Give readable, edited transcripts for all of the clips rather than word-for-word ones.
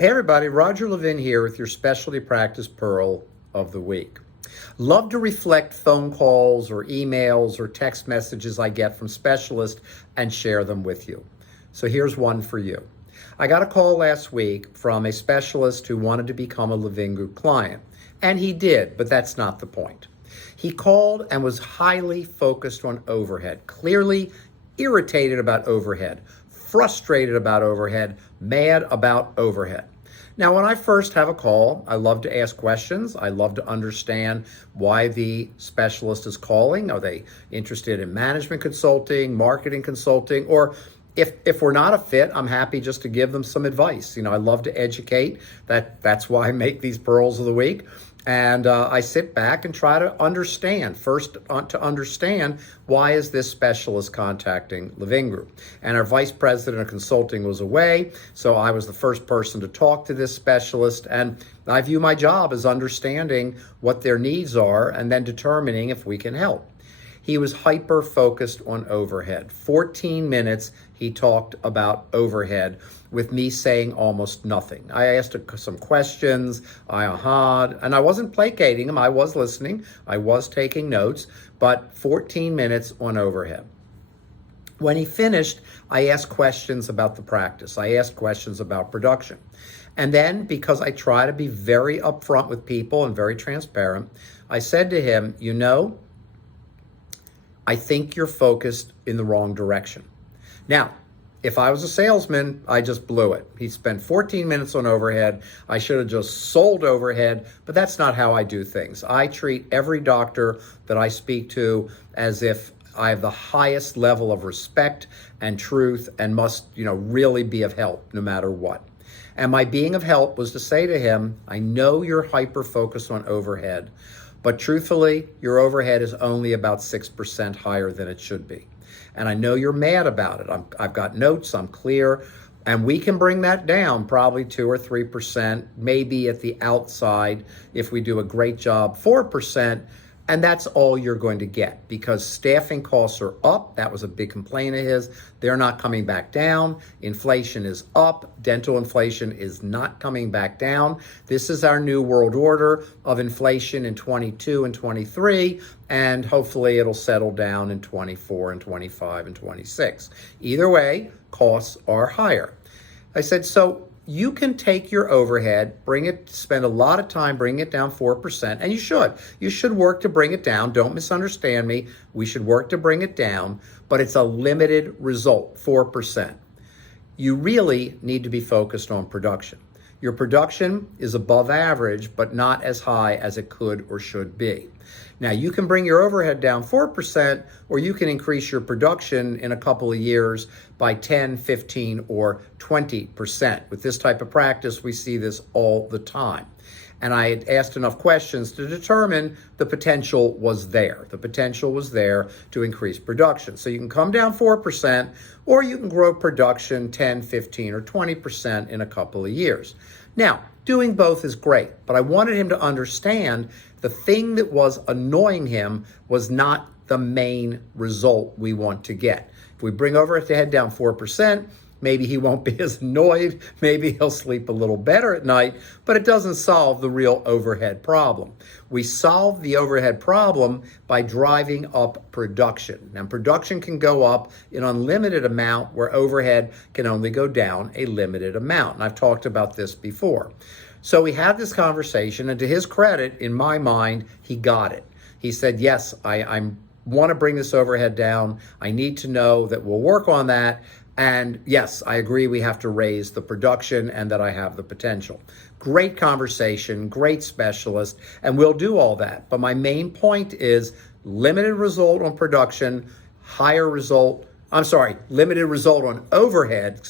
Hey everybody, Roger Levin here with your Specialty Practice Pearl of the Week. Love to reflect phone calls or emails or text messages I get from specialists and share them with you. So here's one for you. I got a call last week from a specialist who wanted to become a Levin Group client. And he did, but that's not the point. He called and was highly focused on overhead, clearly irritated about overhead, frustrated about overhead, mad about overhead. Now, when I first have a call, I love to ask questions. I love to understand why the specialist is calling. Are they interested in management consulting, marketing consulting, or if we're not a fit, I'm happy just to give them some advice. I love to educate. That's why I make these pearls of the week. And I sit back and try to understand, to understand why is this specialist contacting Levin Group. And our vice president of consulting was away, so I was the first person to talk to this specialist. And I view my job as understanding what their needs are and then determining if we can help. He was hyper-focused on overhead. 14 minutes he talked about overhead with me saying almost nothing. I asked some questions, I aha'd, and I wasn't placating him. I was listening. I was taking notes, but 14 minutes on overhead. When he finished, I asked questions about the practice. I asked questions about production. And then, because I try to be very upfront with people and very transparent, I said to him, I think you're focused in the wrong direction. Now, if I was a salesman, I just blew it. He spent 14 minutes on overhead. I should have just sold overhead, but that's not how I do things. I treat every doctor that I speak to as if I have the highest level of respect and truth and must, really be of help no matter what. And my being of help was to say to him, I know you're hyper-focused on overhead, but truthfully, your overhead is only about 6% higher than it should be. And I know you're mad about it. I've got notes, I'm clear, and we can bring that down probably 2 or 3%, maybe at the outside if we do a great job, 4%. And that's all you're going to get because staffing costs are up. That was a big complaint of his. They're not coming back down. Inflation is up. Dental inflation is not coming back down. This is our new world order of inflation in 22 and 23, and hopefully it'll settle down in 24 and 25 and 26. Either way, costs are higher. I said, so you can take your overhead, spend a lot of time bringing it down 4%, and you should. You should work to bring it down. Don't misunderstand me. We should work to bring it down, but it's a limited result, 4%. You really need to be focused on production. Your production is above average, but not as high as it could or should be. Now, you can bring your overhead down 4%, or you can increase your production in a couple of years by 10, 15, or 20%. With this type of practice, we see this all the time. And I had asked enough questions to determine the potential was there. The potential was there to increase production. So you can come down 4%, or you can grow production 10, 15, or 20% in a couple of years. Now, doing both is great, but I wanted him to understand the thing that was annoying him was not the main result we want to get. If we bring overhead down 4%, maybe he won't be as annoyed. Maybe he'll sleep a little better at night, but it doesn't solve the real overhead problem. We solve the overhead problem by driving up production. And production can go up an unlimited amount where overhead can only go down a limited amount. And I've talked about this before. So we had this conversation, and to his credit, in my mind, he got it. He said, yes, I want to bring this overhead down. I need to know that we'll work on that. And yes, I agree we have to raise the production and that I have the potential. Great conversation, great specialist, and we'll do all that. But my main point is limited result on production, limited result on overhead,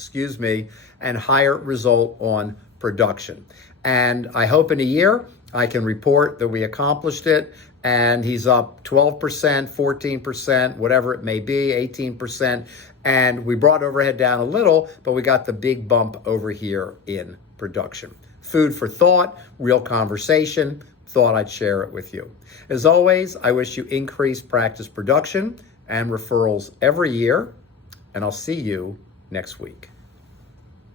and higher result on production. And I hope in a year I can report that we accomplished it, and he's up 12%, 14%, whatever it may be, 18%. And we brought overhead down a little, but we got the big bump over here in production. Food for thought, real conversation. Thought I'd share it with you. As always, I wish you increased practice production and referrals every year, and I'll see you next week.